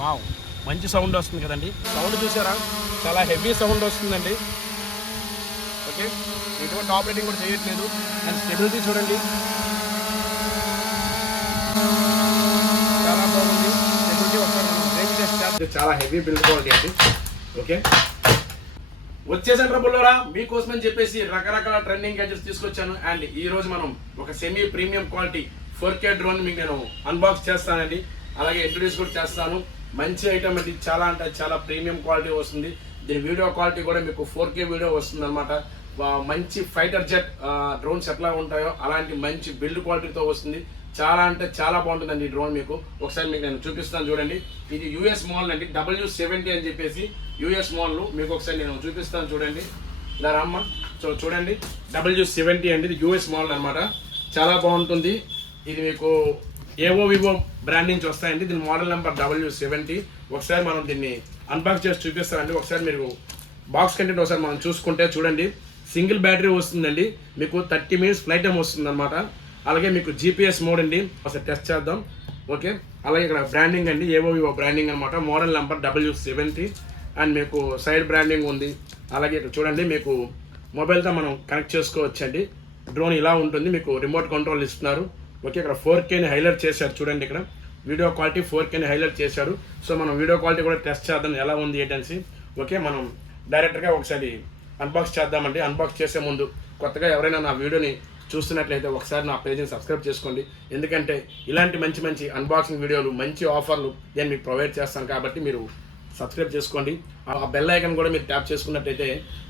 Wow, మంచి sound వస్తుంది కదండి. సౌండ్ చూసారా, చాలా హెవీ సౌండ్ వస్తుందండి. ఓకే, ఎటువంటి ఆపరేటింగ్ కూడా చేయట్లేదు. అండ్ స్టెబిలిటీ చూడండి, చాలా బాగుంది స్టెబిలిటీ. ఒకసారి మనం రేంజ్ టెస్ట్ చేద్దాం. చాలా హెవీ బిల్డ్ క్వాలిటీ అండి. ఓకే, వచ్చేసాను ట్రబుల్లోరా మీకోసమని చెప్పేసి రకరకాల ట్రెండింగ్ గ్యాడ్జెట్స్ తీసుకొచ్చాను. అండ్ ఈ రోజు మనం ఒక semi premium quality 4K drone మీకు నేను అన్బాక్స్ చేస్తానండి, అలాగే ఇంట్రొడ్యూస్ కూడా చేస్తాను. మంచి ఐటమ్ అండి, చాలా అంటే చాలా ప్రీమియం క్వాలిటీ వస్తుంది. దీని వీడియో క్వాలిటీ కూడా మీకు 4K వీడియో వస్తుంది అనమాట. మంచి ఫైటర్ జెట్ డ్రోన్స్ ఎట్లా ఉంటాయో అలాంటి మంచి బిల్డ్ క్వాలిటీతో వస్తుంది. చాలా అంటే చాలా బాగుంటుందండి ఈ డ్రోన్. మీకు ఒకసారి మీకు నేను చూపిస్తాను చూడండి. ఇది US మోడల్ అండి, W70 అని చెప్పేసి US మోడల్. మీకు ఒకసారి నేను చూపిస్తాను చూడండి. ఇలా రామ్మ, సో చూడండి, W70 అండి, ఇది US మోడల్ అనమాట. చాలా బాగుంటుంది. ఇది మీకు ఏవో వివో బ్రాండ్ నుంచి వస్తాయండి. దీని మోడల్ నెంబర్ W70. ఒకసారి మనం దీన్ని అన్బాక్స్ చేసి చూపిస్తామండి. ఒకసారి మీరు బాక్స్ కంటెంట్ ఒకసారి మనం చూసుకుంటే చూడండి, సింగిల్ బ్యాటరీ వస్తుందండి. మీకు 30 minutes ఫ్లైట్ టైం వస్తుంది అనమాట. అలాగే మీకు GPS మోడ్ అండి, ఒకసారి టెస్ట్ చేద్దాం. ఓకే, అలాగే ఇక్కడ బ్రాండింగ్ అండి, ఏవో వివో బ్రాండింగ్ అనమాట. మోడల్ నెంబర్ W70 అండ్ మీకు సైడ్ బ్రాండింగ్ ఉంది. అలాగే ఇక్కడ చూడండి, మీకు మొబైల్తో మనం కనెక్ట్ చేసుకోవచ్చండి. డ్రోన్ ఇలా ఉంటుంది, మీకు రిమోట్ కంట్రోల్ ఇస్తున్నారు. ఓకే, ఇక్కడ 4Kని హైలైట్ చేశారు చూడండి. ఇక్కడ వీడియో క్వాలిటీ 4Kని హైలైట్ చేశారు. సో మనం వీడియో క్వాలిటీ కూడా టెస్ట్ చేద్దాం ఎలా ఉంది ఏంటనేసి. ఓకే, మనం డైరెక్ట్గా ఒకసారి అన్బాక్స్ చేద్దామండి. అన్బాక్స్ చేసే ముందు కొత్తగా ఎవరైనా నా వీడియోని చూస్తున్నట్లయితే ఒకసారి నా పేజ్ని సబ్స్క్రైబ్ చేసుకోండి. ఎందుకంటే ఇలాంటి మంచి మంచి అన్బాక్సింగ్ వీడియోలు, మంచి ఆఫర్లు నేను మీకు ప్రొవైడ్ చేస్తాను కాబట్టి మీరు సబ్స్క్రైబ్ చేసుకోండి. ఆ బెల్ ఐకాన్ కూడా మీరు ట్యాప్ చేసుకున్నట్టయితే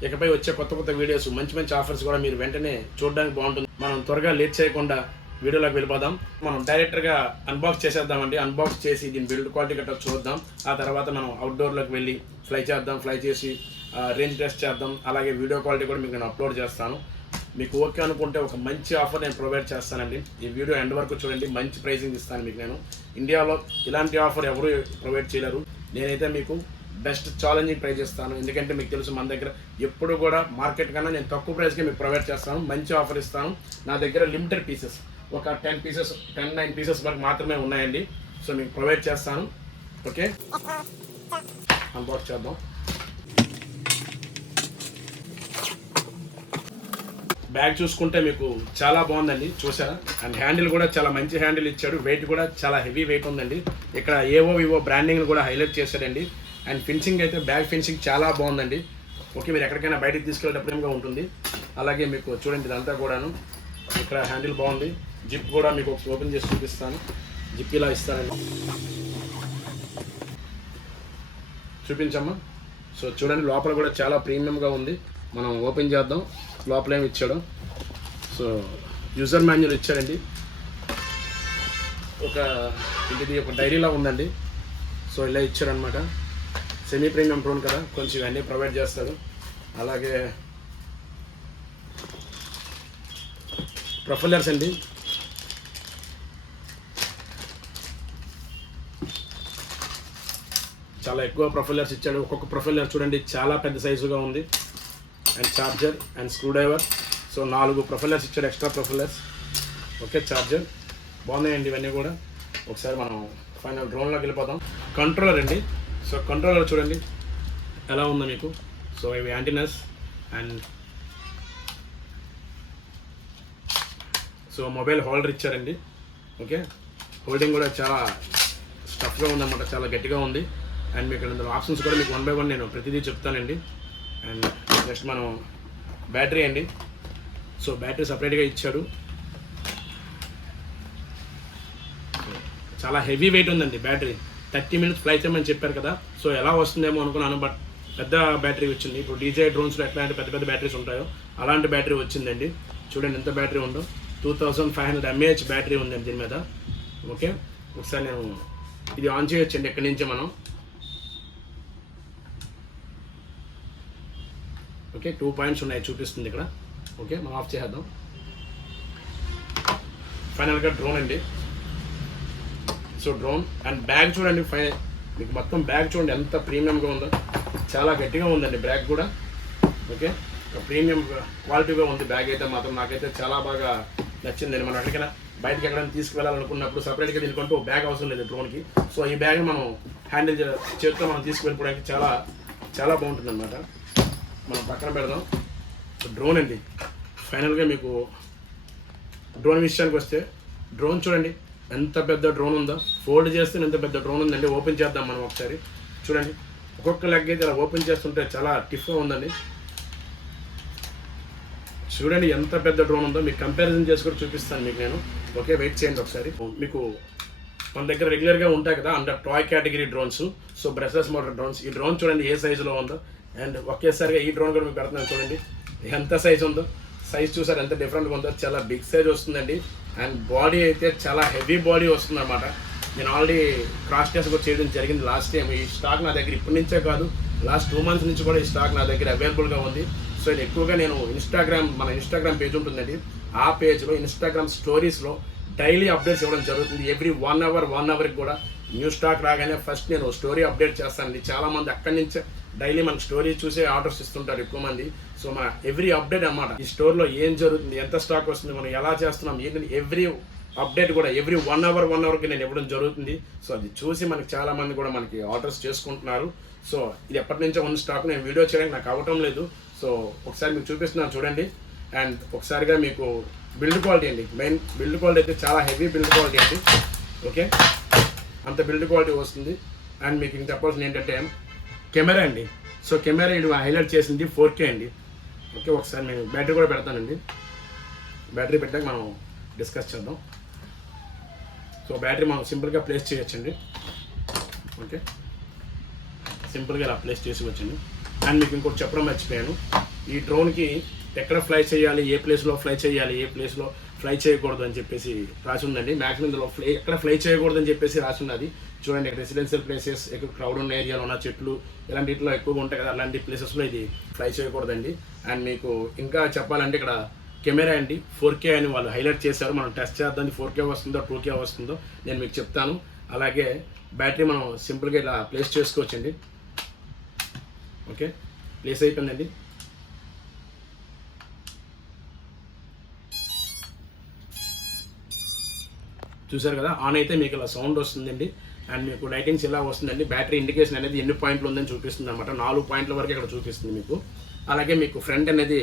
ఇకపై వచ్చే కొత్త కొత్త వీడియోస్, మంచి మంచి ఆఫర్స్ కూడా మీరు వెంటనే చూడడానికి బాగుంటుంది. మనం త్వరగా లేట్ చేయకుండా వీడియోలోకి వెళ్ళిపోదాం. మనం డైరెక్ట్గా అన్బాక్స్ చేసేద్దామండి. అన్బాక్స్ చేసి దీని బిల్డ్ క్వాలిటీ గట్రా చూద్దాం. ఆ తర్వాత మనం అవుట్డోర్లోకి వెళ్ళి ఫ్లై చేద్దాం. ఫ్లై చేసి రేంజ్ టెస్ట్ చేద్దాం. అలాగే వీడియో క్వాలిటీ కూడా మీకు నేను అప్లోడ్ చేస్తాను. మీకు ఓకే అనుకుంటే ఒక మంచి ఆఫర్ నేను ప్రొవైడ్ చేస్తానండి. ఈ వీడియో ఎండ్ వరకు చూడండి, మంచి ప్రైసింగ్ ఇస్తాను మీకు నేను. ఇండియాలో ఇలాంటి ఆఫర్ ఎవరు ప్రొవైడ్ చేయలేరు. నేనైతే మీకు బెస్ట్ ఛాలెంజింగ్ ప్రైస్ ఇస్తాను. ఎందుకంటే మీకు తెలుసు, మన దగ్గర ఎప్పుడు కూడా మార్కెట్ కన్నా నేను తక్కువ ప్రైస్కి మీకు ప్రొవైడ్ చేస్తాను. మంచి ఆఫర్ ఇస్తాను. నా దగ్గర లిమిటెడ్ పీసెస్, ఒక 9 పీసెస్ వరకు మాత్రమే ఉన్నాయండి. సో మీకు ప్రొవైడ్ చేస్తాను. ఓకే, అన్బాక్స్ చేద్దాం. బ్యాగ్ చూసుకుంటే మీకు చాలా బాగుందండి, చూసారా. అండ్ హ్యాండిల్ కూడా చాలా మంచి హ్యాండిల్ ఇచ్చాడు. వెయిట్ కూడా చాలా హెవీ వెయిట్ ఉందండి. ఇక్కడ ఏవో వివో బ్రాండింగ్ కూడా హైలైట్ చేశాడండి. అండ్ ఫినిషింగ్ అయితే బ్యాగ్ ఫినిషింగ్ చాలా బాగుందండి. ఓకే, మీరు ఎక్కడికైనా బయటకు తీసుకెళ్ళేటప్పుడుగా ఉంటుంది. అలాగే మీకు చూడండి, ఇదంతా కూడాను ఇక్కడ హ్యాండిల్ బాగుంది. జిప్ కూడా మీకు ఓపెన్ చేసి చూపిస్తాను. జిప్ ఇలా ఇస్తారండి, చూపించమ్మా. సో చూడండి, లోపల కూడా చాలా ప్రీమియంగా ఉంది. మనం ఓపెన్ చేద్దాం. లోపల ఏమి ఇచ్చాడు, సో యూజర్ మాన్యువల్ ఇచ్చాడండి. ఇది ఒక డైరీలా ఉందండి. సో ఇలా ఇచ్చారనమాట. సెమీ ప్రీమియం డ్రోన్ కదా, కొంచెం ఇవన్నీ ప్రొవైడ్ చేస్తాడు. అలాగే ప్రొఫైలర్స్ అండి, చాలా ఎక్కువ ప్రొఫైలర్స్ ఇచ్చాడు. ఒక్కొక్క ప్రొఫైలర్ చూడండి చాలా పెద్ద సైజుగా ఉంది. And charger and screw driver. So 4 ప్రొఫైలర్స్ ఇచ్చాడు, ఎక్స్ట్రా ప్రొఫైలర్స్. ఓకే, ఛార్జర్ బాగున్నాయండి ఇవన్నీ కూడా. ఒకసారి మనం ఫైనల్ డ్రోన్లోకి వెళ్ళిపోతాం. కంట్రోలర్ అండి. సో కంట్రోలర్ చూడండి ఎలా ఉందో మీకు. సో ఇవి antennas and so mobile holder ఇచ్చారండి. ఓకే, హోల్డింగ్ కూడా చాలా స్టఫ్గా ఉందన్నమాట, చాలా గట్టిగా ఉంది. అండ్ మీకు ఇందులో ఆప్షన్స్ కూడా మీకు 1 by 1 నేను ప్రతిదీ చెప్తానండి. అండ్ నెక్స్ట్ మనం బ్యాటరీ అండి. సో బ్యాటరీ సపరేట్గా ఇచ్చాడు. చాలా హెవీ వెయిట్ ఉందండి బ్యాటరీ. 30 minutes ఫ్లైట్ టైం అని చెప్పారు కదా. సో ఎలా వస్తుందేమో అనుకున్నాను, బట్ పెద్ద బ్యాటరీ వచ్చింది. ఇప్పుడు DJI డ్రోన్స్లో ఎట్లాంటి పెద్ద పెద్ద బ్యాటరీస్ ఉంటాయో అలాంటి బ్యాటరీ వచ్చిందండి. చూడండి ఎంత బ్యాటరీ ఉందో. 2500 mAh బ్యాటరీ ఉందండి దీని మీద. ఓకే, ఒకసారి నేను ఇది ఆన్ చేయొచ్చండి ఎక్కడి నుంచే మనం. ఓకే, 2 points ఉన్నాయి చూపిస్తుంది ఇక్కడ. ఓకే, మనం ఆఫ్ చేద్దాం. ఫైనల్గా డ్రోన్ అండి. సో డ్రోన్ అండ్ బ్యాగ్ చూడండి. మీకు మొత్తం బ్యాగ్ చూడండి ఎంత ప్రీమియంగా ఉందో, చాలా గట్టిగా ఉందండి బ్యాగ్ కూడా. ఓకే, ప్రీమియం క్వాలిటీగా ఉంది బ్యాగ్ అయితే మాత్రం. నాకైతే చాలా బాగా నచ్చిందండి. మనం ఎక్కడికైనా బయటకి ఎక్కడైనా తీసుకువెళ్ళాలనుకున్నప్పుడు సపరేట్గా దీనికంటూ బ్యాగ్ అవసరం లేదు డ్రోన్కి. సో ఈ బ్యాగ్ మనం హ్యాండిల్ చేతితో మనం తీసుకువెళ్ళిపోవడానికి చాలా చాలా బాగుంటుంది అనమాట. మనం పక్కన పెడదాం. డ్రోన్ అండి. ఫైనల్గా మీకు డ్రోన్ విషయానికి వస్తే, డ్రోన్ చూడండి ఎంత పెద్ద డ్రోన్ ఉందో. ఫోల్డ్ చేస్తే ఎంత పెద్ద డ్రోన్ ఉందండి. ఓపెన్ చేద్దాం మనం ఒకసారి. చూడండి ఒక్కొక్క లెగ్ అయితే ఇలా ఓపెన్ చేస్తుంటే చాలా టిఫ్గా ఉందండి. చూడండి ఎంత పెద్ద డ్రోన్ ఉందో. మీకు కంపారిజన్ చేసి కూడా చూపిస్తాను మీకు నేను. ఓకే, వెయిట్ చేయండి ఒకసారి. మీకు మన దగ్గర రెగ్యులర్గా ఉంటాయి కదా under toy category drones, so brushless motor drones. ఈ డ్రోన్ చూడండి ఏ సైజులో ఉందో. అండ్ ఒకేసారిగా ఈ డ్రోన్ కూడా మీకు పెడుతున్నాను చూడండి ఎంత సైజ్ ఉందో. సైజ్ చూసారు ఎంత డిఫరెంట్గా ఉందో. చాలా బిగ్ సైజ్ వస్తుందండి. అండ్ బాడీ అయితే చాలా హెవీ బాడీ వస్తుంది అనమాట. నేను ఆల్రెడీ క్రాస్ టెస్ట్ కూడా చేయడం జరిగింది లాస్ట్ టైం. ఈ స్టాక్ నా దగ్గర ఇప్పటి నుంచే కాదు, లాస్ట్ 2 months నుంచి కూడా ఈ స్టాక్ నా దగ్గర అవైలబుల్గా ఉంది. సో ఇది ఎక్కువగా నేను మన ఇన్స్టాగ్రామ్ పేజ్ ఉంటుందండి. ఆ పేజ్లో ఇన్స్టాగ్రామ్ స్టోరీస్లో డైలీ అప్డేట్స్ ఇవ్వడం జరుగుతుంది. ఎవ్రీ 1 hourకి కూడా న్యూ స్టాక్ రాగానే ఫస్ట్ నేను స్టోరీ అప్డేట్ చేస్తానండి. చాలామంది అక్కడి నుంచే డైలీ మనకు స్టోరీ చూసే ఆర్డర్స్ ఇస్తుంటారు ఎక్కువ మంది. సో మన ఎవ్రీ అప్డేట్ అన్నమాట. ఈ స్టోర్లో ఏం జరుగుతుంది, ఎంత స్టాక్ వస్తుంది, మనం ఎలా చేస్తున్నాం, ఏంటంటే ఎవ్రీ అప్డేట్ కూడా ఎవ్రీ 1 hourకి నేను ఇవ్వడం జరుగుతుంది. సో అది చూసి మనకి చాలామంది కూడా మనకి ఆర్డర్స్ చేసుకుంటున్నారు. సో ఇది ఎప్పటి నుంచో ఉన్న స్టాక్ నేను వీడియో చేయడానికి నాకు అవ్వటం లేదు. సో ఒకసారి మీకు చూపిస్తున్నాను చూడండి. అండ్ ఒకసారిగా మీకు బిల్డ్ క్వాలిటీ అండి. మెయిన్ బిల్డ్ క్వాలిటీ అయితే చాలా హెవీ బిల్డ్ క్వాలిటీ అండి. ఓకే, అంత బిల్డ్ క్వాలిటీ వస్తుంది. అండ్ మీకు ఇంక చెప్పాల్సింది ఏంటంటే కెమెరా అండి. సో కెమెరా ఇది హైలైట్ చేసింది 4K అండి. ఓకే, ఒకసారి నేను బ్యాటరీ కూడా పెడతానండి. బ్యాటరీ పెట్టాక మనం డిస్కస్ చేద్దాం. సో బ్యాటరీ మనం సింపుల్గా ప్లేస్ చేయొచ్చండి. ఓకే, సింపుల్గా ఇలా ప్లేస్ చేసి వచ్చింది. అండ్ మీకు ఇంకోటి చెప్పడం మర్చిపోయాను. ఈ డ్రోన్కి ఎక్కడ ఫ్లై చేయాలి, ఏ ప్లేస్లో ఫ్లై చేయాలి, ఏ ప్లేస్లో ఫ్లై చేయకూడదు అని చెప్పేసి రాసి ఉందండి. మ్యాక్సిమం ఇందులో ఎక్కడ ఫ్లై చేయకూడదు అని చెప్పేసి రాసి ఉన్నది. చూడండి రెసిడెన్షియల్ ప్లేసెస్, ఎక్కువ క్రౌడ్ ఉన్న ఏరియాలో ఉన్న చెట్లు ఇలాంటి ఇట్లా ఎక్కువగా ఉంటాయి కదా, అలాంటి ప్లేసెస్లో ఇది ఫ్లై చేయకూడదండి. అండ్ మీకు ఇంకా చెప్పాలంటే ఇక్కడ కెమెరా అండి 4K అని వాళ్ళు హైలైట్ చేశారు. మనం టెస్ట్ చేద్దాం 4K వస్తుందో 2K వస్తుందో నేను మీకు చెప్తాను. అలాగే బ్యాటరీ మనం సింపుల్గా ఇలా ప్లేస్ చేసుకోవచ్చండి. ఓకే, ప్లేస్ అయిపోయిందండి. చూసారు కదా, ఆన్ అయితే మీకు ఇలా సౌండ్ వస్తుందండి. అండ్ మీకు లైటింగ్స్ ఇలా వస్తుందండి. బ్యాటరీ ఇండికేషన్ అనేది ఎన్ని పాయింట్లు ఉందని చూపిస్తుంది అనమాట. 4 పాయింట్ల వరకు ఇక్కడ చూపిస్తుంది మీకు. అలాగే మీకు ఫ్రంట్ అనేది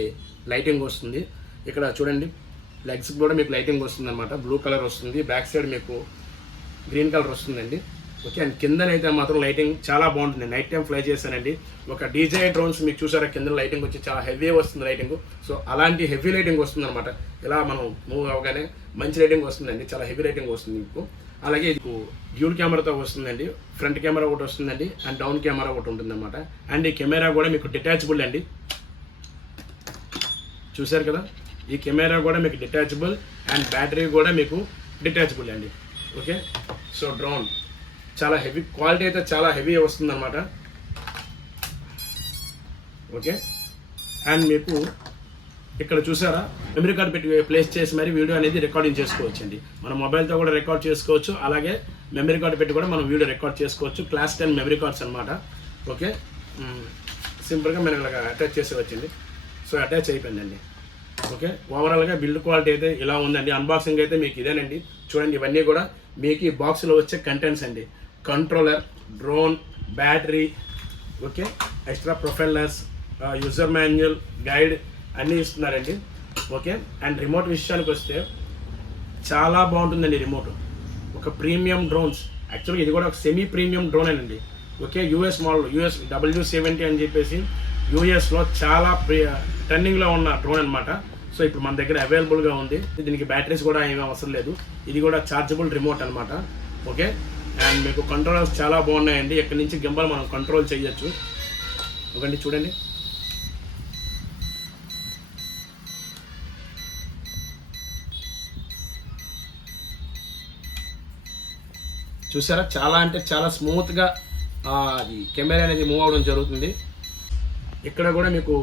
లైటింగ్ వస్తుంది. ఇక్కడ చూడండి లెగ్స్ కూడా మీకు లైటింగ్ వస్తుంది అనమాట. బ్లూ కలర్ వస్తుంది. బ్యాక్ సైడ్ మీకు గ్రీన్ కలర్ వస్తుందండి. ఓకే, అండ్ కిందనైతే మాత్రం లైటింగ్ చాలా బాగుంటుంది. నైట్ టైం ఫ్లై చేశానండి. ఒక DJI డ్రోన్స్ మీకు చూసారా కింద లైటింగ్ వచ్చి చాలా హెవీ వస్తుంది లైటింగ్. సో అలాంటి హెవీ లైటింగ్ వస్తుంది అనమాట. ఇలా మనం మూవ్ అవగానే మంచి లైటింగ్ వస్తుందండి. చాలా హెవీ లైటింగ్ వస్తుంది మీకు. అలాగే ఇది డ్యూల్ కెమెరాతో వస్తుందండి. ఫ్రంట్ కెమెరా ఒకటి వస్తుందండి అండ్ డౌన్ కెమెరా ఒకటి ఉంటుంది అనమాట. అండ్ ఈ కెమెరా కూడా మీకు డిటాచబుల్ అండి. చూసారు కదా, ఈ కెమెరా కూడా మీకు డిటాచబుల్ అండ్ బ్యాటరీ కూడా మీకు డిటాచబుల్ అండి. ఓకే, సో డ్రోన్ చాలా హెవీ క్వాలిటీ అయితే చాలా హెవీ వస్తుంది అనమాట. ఓకే, అండ్ మీకు ఇక్కడ చూసారా మెమరీ కార్డ్ పెట్టి ప్లేస్ చేసి మరి వీడియో అనేది రికార్డింగ్ చేసుకోవచ్చు అండి. మన మొబైల్తో కూడా రికార్డ్ చేసుకోవచ్చు. అలాగే మెమరీ కార్డ్ పెట్టి కూడా మనం వీడియో రికార్డ్ చేసుకోవచ్చు. క్లాస్ 10 మెమరీ కార్డ్స్ అనమాట. ఓకే, సింపుల్గా మనం ఇలాగ అటాచ్ చేసి వచ్చింది. సో అటాచ్ అయిపోయిందండి. ఓకే, ఓవరాల్గా బిల్డ్ క్వాలిటీ అయితే ఇలా ఉందండి. అన్బాక్సింగ్ అయితే మీకు ఇదేనండి. చూడండి ఇవన్నీ కూడా మీకు ఈ బాక్స్లో వచ్చే కంటెంట్స్ అండి. Controller, drone, battery, okay, extra propellers, user manual, guide అన్నీ ఇస్తున్నారండి. ఓకే, అండ్ రిమోట్ విషయానికి వస్తే చాలా బాగుంటుందండి రిమోట్. ఒక ప్రీమియం డ్రోన్స్, యాక్చువల్గా ఇది కూడా ఒక సెమీ ప్రీమియం డ్రోన్ అండి. Okay, US model US W70 అని చెప్పేసి యూఎస్లో చాలా ట్రెండింగ్లో ఉన్న డ్రోన్ అనమాట. సో ఇప్పుడు మన దగ్గర అవైలబుల్గా ఉంది. దీనికి బ్యాటరీస్ కూడా ఏమీ అవసరం లేదు. ఇది కూడా చార్జబుల్ రిమోట్ అనమాట. ఓకే, అండ్ మీకు కంట్రోలర్స్ చాలా బాగున్నాయండి. ఎక్కడి నుంచి గింబల్ మనం కంట్రోల్ చేయొచ్చు. ఓకే, చూడండి చూసారా, చాలా అంటే చాలా స్మూత్గా ఈ కెమెరా అనేది మూవ్ అవ్వడం జరుగుతుంది. ఇక్కడ కూడా మీకు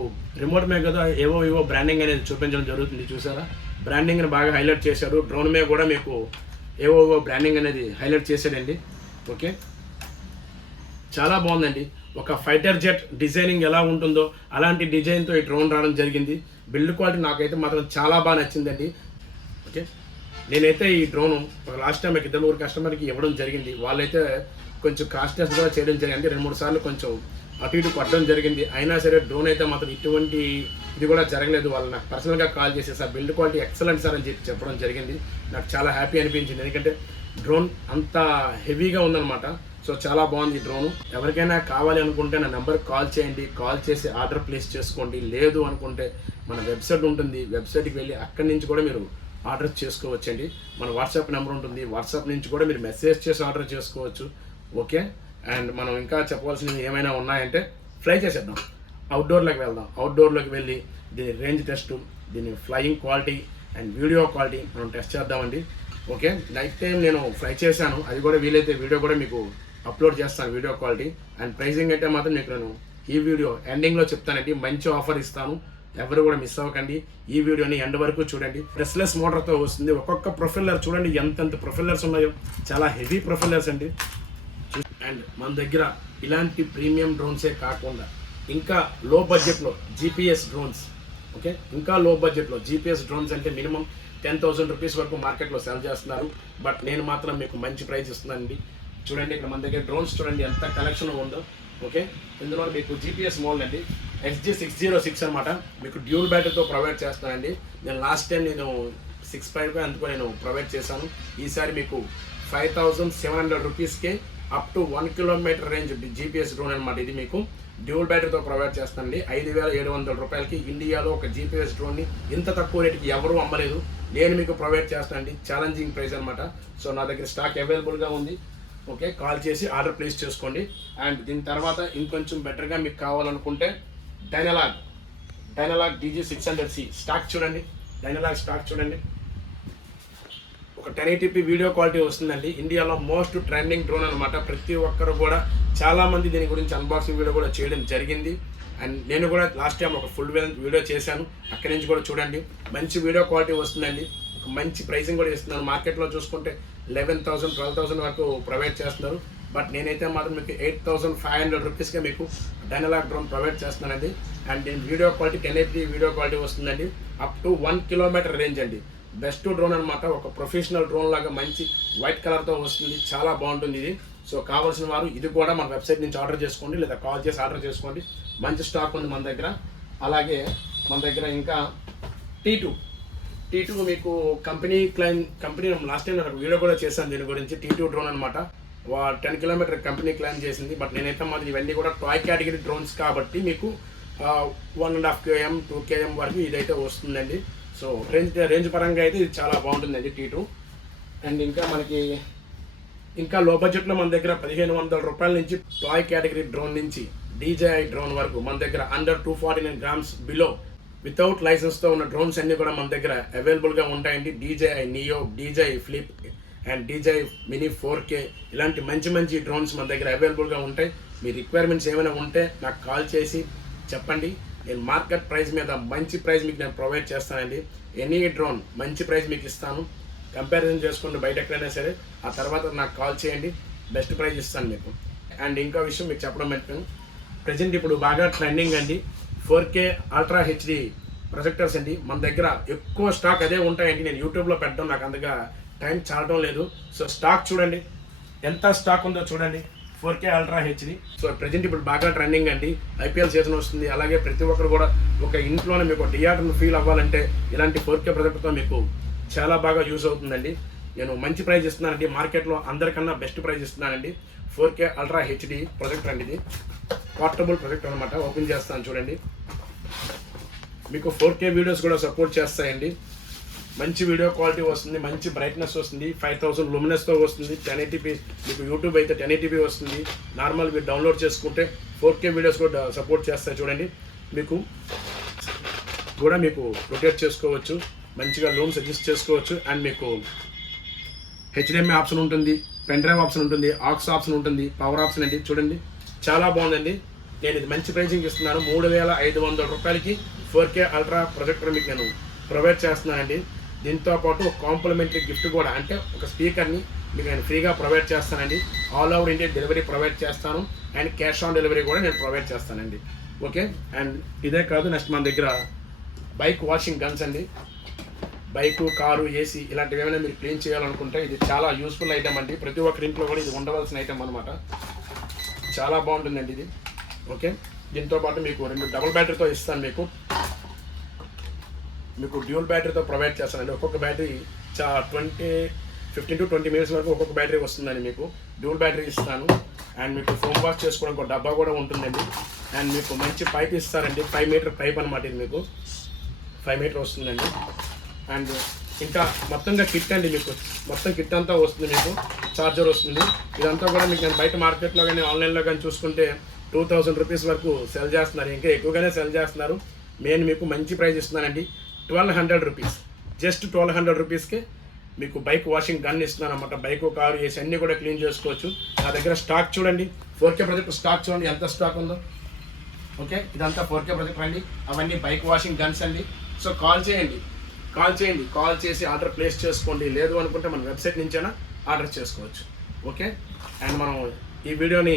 రిమోట్ మీద కదా ఏవో బ్రాండింగ్ అనేది చూపించడం జరుగుతుంది. చూసారా, బ్రాండింగ్ని బాగా హైలైట్ చేశారు. డ్రోన్ మీద కూడా మీకు ఏవో బ్రాండింగ్ అనేది హైలైట్ చేశాడండి. ఓకే, చాలా బాగుందండి. ఒక ఫైటర్ జెట్ డిజైనింగ్ ఎలా ఉంటుందో అలాంటి డిజైన్తో ఈ డ్రోన్ రావడం జరిగింది. బిల్డ్ క్వాలిటీ నాకైతే మాత్రం చాలా బాగా నచ్చిందండి. ఓకే, నేనైతే ఈ డ్రోను లాస్ట్ టైం ఇద్దరు ముగ్గురు కస్టమర్కి ఇవ్వడం జరిగింది. వాళ్ళైతే కొంచెం కాస్ట్ టెస్ట్ కూడా చేయడం జరిగింది. 2-3 సార్లు కొంచెం అటు ఇటు పడడం జరిగింది. అయినా సరే డ్రోన్ అయితే మాత్రం ఇటువంటి ఇది కూడా జరగలేదు. వాళ్ళు నాకు పర్సనల్గా కాల్ చేసి sir build quality excellent sir అని చెప్పడం జరిగింది. నాకు చాలా హ్యాపీ అనిపించింది. ఎందుకంటే డ్రోన్ అంత హెవీగా ఉందన్నమాట. సో చాలా బాగుంది ఈ డ్రోను. ఎవరికైనా కావాలి అనుకుంటే నా నెంబర్కి కాల్ చేయండి. కాల్ చేసి ఆర్డర్ ప్లేస్ చేసుకోండి. లేదు అనుకుంటే మన వెబ్సైట్ ఉంటుంది, వెబ్సైట్కి వెళ్ళి అక్కడి నుంచి కూడా మీరు ఆర్డర్ చేసుకోవచ్చండి. మన వాట్సాప్ నెంబర్ ఉంటుంది, వాట్సాప్ నుంచి కూడా మీరు మెసేజ్ చేసి ఆర్డర్ చేసుకోవచ్చు. ఓకే, అండ్ మనం ఇంకా చెప్పవలసినవి ఏమైనా ఉన్నాయంటే ఫ్లై చేసేద్దాం. అవుట్డోర్లోకి వెళ్దాం. అవుట్డోర్లోకి వెళ్ళి దీని రేంజ్ టెస్ట్, దీని flying quality and video quality మనం టెస్ట్ చేద్దామండి. ఓకే, నైట్ టైం నేను ఫ్లై చేశాను. అది కూడా వీలైతే వీడియో కూడా మీకు అప్లోడ్ చేస్తాను, వీడియో క్వాలిటీ అండ్ ప్రైసింగ్ అయితే మాత్రం మీకు నేను ఈ వీడియో ఎండింగ్లో చెప్తానండి. మంచి ఆఫర్ ఇస్తాను, ఎవరు కూడా మిస్ అవ్వకండి. ఈ వీడియోని ఎండ్ వరకు చూడండి. బ్రష్లెస్ మోటార్తో వస్తుంది. ఒక్కొక్క ప్రొఫైలర్ చూడండి ఎంతెంత ప్రొఫైలర్స్ ఉన్నాయో, చాలా హెవీ ప్రొఫైలర్స్ అండి. అండ్ మన దగ్గర ఇలాంటి ప్రీమియం డ్రోన్సే కాకుండా ఇంకా లో బడ్జెట్లో జీపీఎస్ డ్రోన్స్, ఓకే, ఇంకా లో బడ్జెట్లో జీపీఎస్ డ్రోన్స్ అంటే మినిమం 10,000 రూపీస్ వరకు మార్కెట్లో సెల్ చేస్తున్నారు. బట్ నేను మాత్రం మీకు మంచి ప్రైస్ ఇస్తున్నానండి. చూడండి ఇక్కడ మన దగ్గర డ్రోన్స్ చూడండి ఎంత కలెక్షన్ ఉందో. ఓకే, ఇందులో మీకు జీపీఎస్ మోడల్ అండి, XG606 అనమాట. మీకు డ్యూల్ బ్యాటరీతో ప్రొవైడ్ చేస్తానండి. నేను లాస్ట్ టైం నేను 6.5 అందుకో నేను ప్రొవైడ్ చేశాను. ఈసారి మీకు 5,700 రూపీస్కే up to 1 kilometre range GPS drone అనమాట. ఇది మీకు డ్యూల్ బ్యాటరీతో ప్రొవైడ్ చేస్తానండి. 5,700 రూపాయలకి ఇండియాలో ఒక జీపీఎస్ డ్రోన్ని ఇంత తక్కువ రేటుకి ఎవరూ అమ్మలేదు. నేను మీకు ప్రొవైడ్ చేస్తానండి. ఛాలెంజింగ్ ప్రైస్ అనమాట. సో నా దగ్గర స్టాక్ అవైలబుల్గా ఉంది. ఓకే, కాల్ చేసి ఆర్డర్ ప్లేస్ చేసుకోండి. అండ్ దీని తర్వాత ఇంకొంచెం బెటర్గా మీకు కావాలనుకుంటే డైనలాగ్ DG600C స్టాక్ చూడండి. డైనలాగ్ స్టాక్ చూడండి. ఒక 1080p వీడియో క్వాలిటీ వస్తుందండి. ఇండియాలో మోస్ట్ ట్రెండింగ్ డ్రోన్ అనమాట. ప్రతి ఒక్కరు కూడా చాలామంది దీని గురించి అన్బాక్సింగ్ వీడియో కూడా చేయడం జరిగింది. అండ్ నేను కూడా లాస్ట్ టైం ఒక ఫుల్ వీడియో చేశాను, అక్కడి నుంచి కూడా చూడండి. మంచి వీడియో క్వాలిటీ వస్తుందండి. ఒక మంచి ప్రైసింగ్ కూడా ఇస్తున్నారు. మార్కెట్లో చూసుకుంటే 11,000 12,000 వరకు ప్రొవైడ్ చేస్తున్నారు. బట్ నేనైతే మాత్రం మీకు 8,500 రూపీస్కే మీకు డైనలాగ్ డ్రోన్ ప్రొవైడ్ చేస్తున్నానండి. అండ్ దీని video quality 1080p video quality వస్తుందండి. అప్ టు 1 కిలోమీటర్ రేంజ్ అండి. బెస్ట్ డ్రోన్ అనమాట. ఒక ప్రొఫెషనల్ డ్రోన్ లాగా మంచి వైట్ కలర్తో వస్తుంది. చాలా బాగుంటుంది ఇది. సో కావాల్సిన వారు ఇది కూడా మన వెబ్సైట్ నుంచి ఆర్డర్ చేసుకోండి, లేదా కాల్ చేసి ఆర్డర్ చేసుకోండి. మంచి స్టాక్ ఉంది మన దగ్గర. అలాగే మన దగ్గర ఇంకా T2 మీకు కంపెనీ లాస్ట్ టైం నేను వీడియో కూడా చేశాను దీని గురించి. T2 డ్రోన్ అనమాట. 10 కిలోమీటర్ కంపెనీ క్లైమ్ చేసింది. బట్ నేనైతే మాత్రం ఇవన్నీ కూడా టాయ్ కేటగిరీ డ్రోన్స్ కాబట్టి మీకు 1.5 km 2 km వరకు ఇదైతే వస్తుందండి. సో రేంజ్ పరంగా అయితే ఇది చాలా బాగుంటుందండి T2. అండ్ ఇంకా మనకి ఇంకా లో బడ్జెట్లో మన దగ్గర 1,500 రూపాయల నుంచి టాయ్ కేటగిరీ డ్రోన్ నుంచి DJI డ్రోన్ వరకు మన దగ్గర అండర్ 249 గ్రామ్స్ బిలో వితౌట్ లైసెన్స్తో ఉన్న డ్రోన్స్ అన్నీ కూడా మన దగ్గర అవైలబుల్గా ఉంటాయండి. DJI neo, DJI flip and DJI mini 4K ఇలాంటి మంచి డ్రోన్స్ మన దగ్గర అవైలబుల్గా ఉంటాయి. మీ రిక్వైర్మెంట్స్ ఏమైనా ఉంటే నాకు కాల్ చేసి చెప్పండి. నేను మార్కెట్ ప్రైస్ మీద మంచి ప్రైస్ మీకు నేను ప్రొవైడ్ చేస్తానండి. ఎనీ డ్రోన్ మంచి ప్రైస్ మీకు ఇస్తాను. కంపారిజన్ చేసుకోండి బయట ఎక్కడైనా సరే. ఆ తర్వాత నాకు కాల్ చేయండి, బెస్ట్ ప్రైస్ ఇస్తాను మీకు. అండ్ ఇంకో విషయం మీకు చెప్పడం పెట్టాను. ప్రజెంట్ ఇప్పుడు బాగా ట్రెండింగ్ అండి 4K అల్ట్రా HD ప్రొజెక్టర్స్ అండి. మన దగ్గర ఎక్కువ స్టాక్ అదే ఉంటాయండి. నేను యూట్యూబ్లో పెట్టడం నాకు అంతగా టైం చాలడం లేదు. సో స్టాక్ చూడండి, ఎంత స్టాక్ ఉందో చూడండి. 4K ultra HD. So present ఇప్పుడు బాగా ట్రెండింగ్ అండి. IPL సీజన్ వస్తుంది. అలాగే ప్రతి ఒక్కరు కూడా ఒక ఇంట్లోనే మీకు థియేటర్ను ఫీల్ అవ్వాలంటే ఇలాంటి 4K ప్రొజెక్టర్తో మీకు చాలా బాగా యూజ్ అవుతుందండి. నేను మంచి ప్రైస్ ఇస్తున్నానండి. మార్కెట్లో అందరికన్నా బెస్ట్ ప్రైస్ ఇస్తున్నానండి. 4K అల్ట్రా HD ప్రొజెక్టర్ అండి. ఇది పోర్టబుల్ ప్రొజెక్టర్ అనమాట. ఓపెన్ చేస్తాను చూడండి. మీకు 4K వీడియోస్ కూడా సపోర్ట్ చేస్తాయండి. మంచి వీడియో క్వాలిటీ వస్తుంది, మంచి బ్రైట్నెస్ వస్తుంది. 5,000 లూమినస్తో వస్తుంది. 1080p మీకు యూట్యూబ్ అయితే 1080p వస్తుంది. నార్మల్ మీరు డౌన్లోడ్ చేసుకుంటే 4K వీడియోస్ కూడా సపోర్ట్ చేస్తాయి చూడండి. మీకు రొటేట్ చేసుకోవచ్చు, మంచిగా లూమ్స్ అడ్జస్ట్ చేసుకోవచ్చు. అండ్ మీకు HDMI ఆప్షన్ ఉంటుంది, పెన్ డ్రైవ్ ఆప్షన్ ఉంటుంది, ఆక్స్ ఆప్షన్ ఉంటుంది, పవర్ ఆప్షన్ అండి. చూడండి చాలా బాగుందండి. నేను ఇది మంచి ప్రైసింగ్ ఇస్తున్నాను. 3,500 రూపాయలకి 4K అల్ట్రా ప్రొజెక్టర్ మీకు నేను ప్రొవైడ్ చేస్తున్నానండి. దీంతో పాటు ఒక కాంప్లిమెంటరీ గిఫ్ట్ కూడా, అంటే ఒక స్పీకర్ని మీకు నేను ఫ్రీగా ప్రొవైడ్ చేస్తానండి. All over India delivery provide చేస్తాను. అండ్ క్యాష్ ఆన్ డెలివరీ కూడా నేను ప్రొవైడ్ చేస్తానండి. ఓకే, అండ్ ఇదే కాదు, నెక్స్ట్ మన దగ్గర బైక్ వాషింగ్ గన్స్ అండి. బైకు, కారు, ఏసీ ఇలాంటివి ఏమైనా మీరు క్లీన్ చేయాలనుకుంటే ఇది చాలా యూస్ఫుల్ ఐటమ్ అండి. ప్రతి ఒక్కరి ఇంట్లో కూడా ఇది ఉండవలసిన ఐటమ్ అనమాట. చాలా బాగుంటుందండి ఇది. ఓకే, దీంతో పాటు మీకు 2 డబుల్ బ్యాటరీతో ఇస్తాను. మీకు డ్యూల్ బ్యాటరీతో ప్రొవైడ్ చేస్తానండి. ఒక్కొక్క బ్యాటరీ 15 to 20 మినిట్స్ వరకు ఒక్కొక్క బ్యాటరీ వస్తుందండి. మీకు డ్యూల్ బ్యాటరీ ఇస్తాను. అండ్ మీకు ఫోమ్ వాష్ చేసుకోవడానికి ఒక డబ్బా కూడా ఉంటుందండి. అండ్ మీకు మంచి పైప్ ఇస్తారండి. 5 మీటర్ పైప్ అనమాట. ఇది మీకు 5 మీటర్ వస్తుందండి. అండ్ ఇంకా మొత్తంగా కిట్ అండి. మీకు మొత్తం కిట్ అంతా వస్తుంది. మీకు చార్జర్ వస్తుంది. ఇదంతా కూడా మీకు నేను బయట మార్కెట్లో కానీ ఆన్లైన్లో కానీ చూసుకుంటే 2000 రూపీస్ వరకు సెల్ చేస్తున్నారు. ఇంకా ఎక్కువగానే సెల్ చేస్తున్నారు. నేను మీకు మంచి ప్రైస్ ఇస్తున్నానండి. 1200 రూపీస్, జస్ట్ 1200 రూపీస్కి మీకు బైక్ వాషింగ్ గన్ ఇస్తున్నాను అనమాట. బైక్, కారు, ఏసీ అన్నీ కూడా క్లీన్ చేసుకోవచ్చు. నా దగ్గర స్టాక్ చూడండి, 4K ప్రొజెక్ట్ స్టాక్ చూడండి ఎంత స్టాక్ ఉందో. ఓకే, ఇదంతా 4K ప్రొజెక్టర్ అండి. అవన్నీ బైక్ వాషింగ్ గన్స్ అండి. సో కాల్ చేయండి, కాల్ చేసి ఆర్డర్ ప్లేస్ చేసుకోండి. లేదు అనుకుంటే మన వెబ్సైట్ నుంచైనా ఆర్డర్ చేసుకోవచ్చు. ఓకే, అండ్ మనం ఈ వీడియోని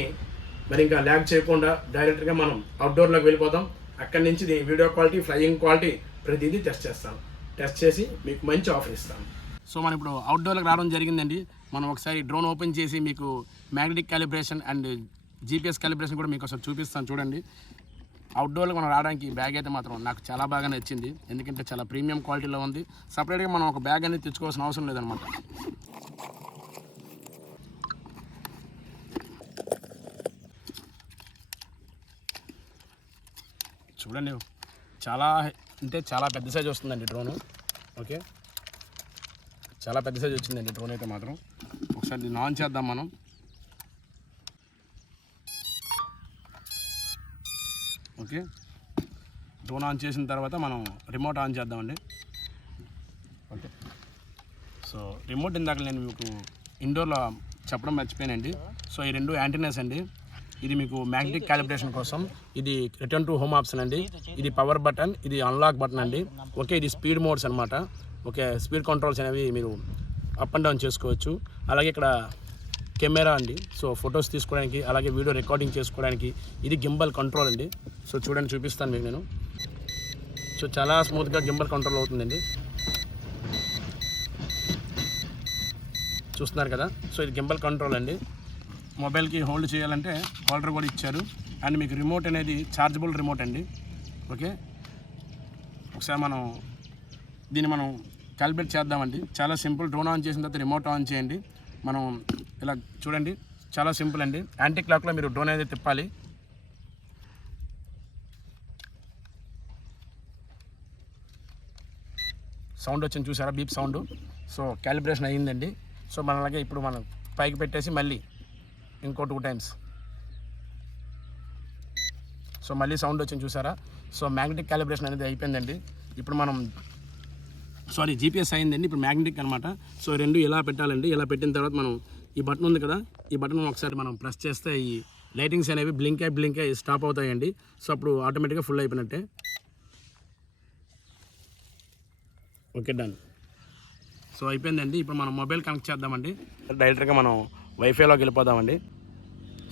మరి ఇంకా ల్యాగ్ చేయకుండా డైరెక్ట్గా మనం అవుట్డోర్లోకి వెళ్ళిపోదాం. అక్కడి నుంచి దీని వీడియో క్వాలిటీ, ఫ్లయింగ్ క్వాలిటీ ప్రతిదీ టెస్ట్ చేస్తాను. టెస్ట్ చేసి మీకు మంచి ఆఫర్ ఇస్తాను. సో మనం ఇప్పుడు అవుట్డోర్లోకి రావడం జరిగిందండి. మనం ఒకసారి డ్రోన్ ఓపెన్ చేసి మీకు magnetic calibration and GPS calibration కూడా మీకు ఒకసారి చూపిస్తాను. చూడండి, అవుట్డోర్లో మనం రావడానికి బ్యాగ్ అయితే మాత్రం నాకు చాలా బాగా నచ్చింది. ఎందుకంటే చాలా ప్రీమియం క్వాలిటీలో ఉంది. సపరేట్గా మనం ఒక బ్యాగ్ అనేది తెచ్చుకోవాల్సిన అవసరం లేదనమాట. చూడండి, చాలా పెద్ద సైజ్ వస్తుందండి డ్రోను. ఓకే, చాలా పెద్ద సైజ్ వచ్చిందండి డ్రోన్ అయితే మాత్రం. ఒకసారి దీన్ని ఆన్ చేద్దాం మనం. ఓకే, డ్రోన్ ఆన్ చేసిన తర్వాత మనం రిమోట్ ఆన్ చేద్దామండి. ఓకే, సో రిమోట్ ఇందాక నేను మీకు ఇండోర్లో చెప్పడం మర్చిపోయానండి. సో ఈ 2 యాంటీనాస్ అండి. ఇది మీకు మ్యాగ్నెటిక్ క్యాలిబ్రేషన్ కోసం. ఇది రిటర్న్ టు హోమ్ ఆప్షన్ అండి. ఇది పవర్ బటన్, ఇది అన్లాక్ బటన్ అండి. ఓకే, ఇది స్పీడ్ మోడ్స్ అనమాట. ఓకే, స్పీడ్ కంట్రోల్స్ అనేవి మీరు అప్ అండ్ డౌన్ చేసుకోవచ్చు. అలాగే ఇక్కడ కెమెరా అండి. సో ఫొటోస్ తీసుకోవడానికి, అలాగే వీడియో రికార్డింగ్ చేసుకోవడానికి. ఇది గింబల్ కంట్రోల్ అండి. సో చూడండి, చూపిస్తాను మీకు నేను. సో చాలా స్మూత్గా గింబల్ కంట్రోల్ అవుతుందండి. చూస్తున్నారు కదా. సో ఇది గింబల్ కంట్రోల్ అండి. మొబైల్కి హోల్డ్ చేయాలంటే హోల్డర్ కూడా ఇచ్చారు. అండ్ మీకు రిమోట్ అనేది ఛార్జబుల్ రిమోట్ అండి. ఓకే, ఒకసారి దీన్ని మనం క్యాలిబ్రేట్ చేద్దామండి. చాలా సింపుల్. డ్రోన్ ఆన్ చేసిన తర్వాత రిమోట్ ఆన్ చేయండి. మనం ఇలా చూడండి, చాలా సింపుల్ అండి. యాంటీ క్లాక్లో మీరు డ్రోన్ అనేది తిప్పాలి. సౌండ్ వచ్చింది చూసారా, బీప్ సౌండ్. సో క్యాలిబ్రేషన్ అయ్యిందండి. సో అలాగే ఇప్పుడు మనం పైకి పెట్టేసి మళ్ళీ ఇంకో 2 టైమ్స్. సో మళ్ళీ సౌండ్ వచ్చింది చూసారా. సో మ్యాగ్నెటిక్ క్యాలిబ్రేషన్ అనేది అయిపోయిందండి. ఇప్పుడు మనం GPS అయిందండి. ఇప్పుడు మ్యాగ్నెటిక్ అనమాట. సో 2 ఇలా పెట్టాలండి. ఇలా పెట్టిన తర్వాత మనం ఈ బటన్ ఉంది కదా, ఈ బటన్ ఒకసారి మనం ప్రెస్ చేస్తే ఈ లైటింగ్స్ అనేవి బ్లింక్ అయ్యి స్టాప్ అవుతాయండి. సో అప్పుడు ఆటోమేటిక్గా ఫుల్ అయిపోయినట్టే. Okay, done. సో అయిపోయిందండి. ఇప్పుడు మనం మొబైల్ కనెక్ట్ చేద్దామండి. డైరెక్ట్గా మనం వైఫైలోకి వెళ్ళిపోదామండి.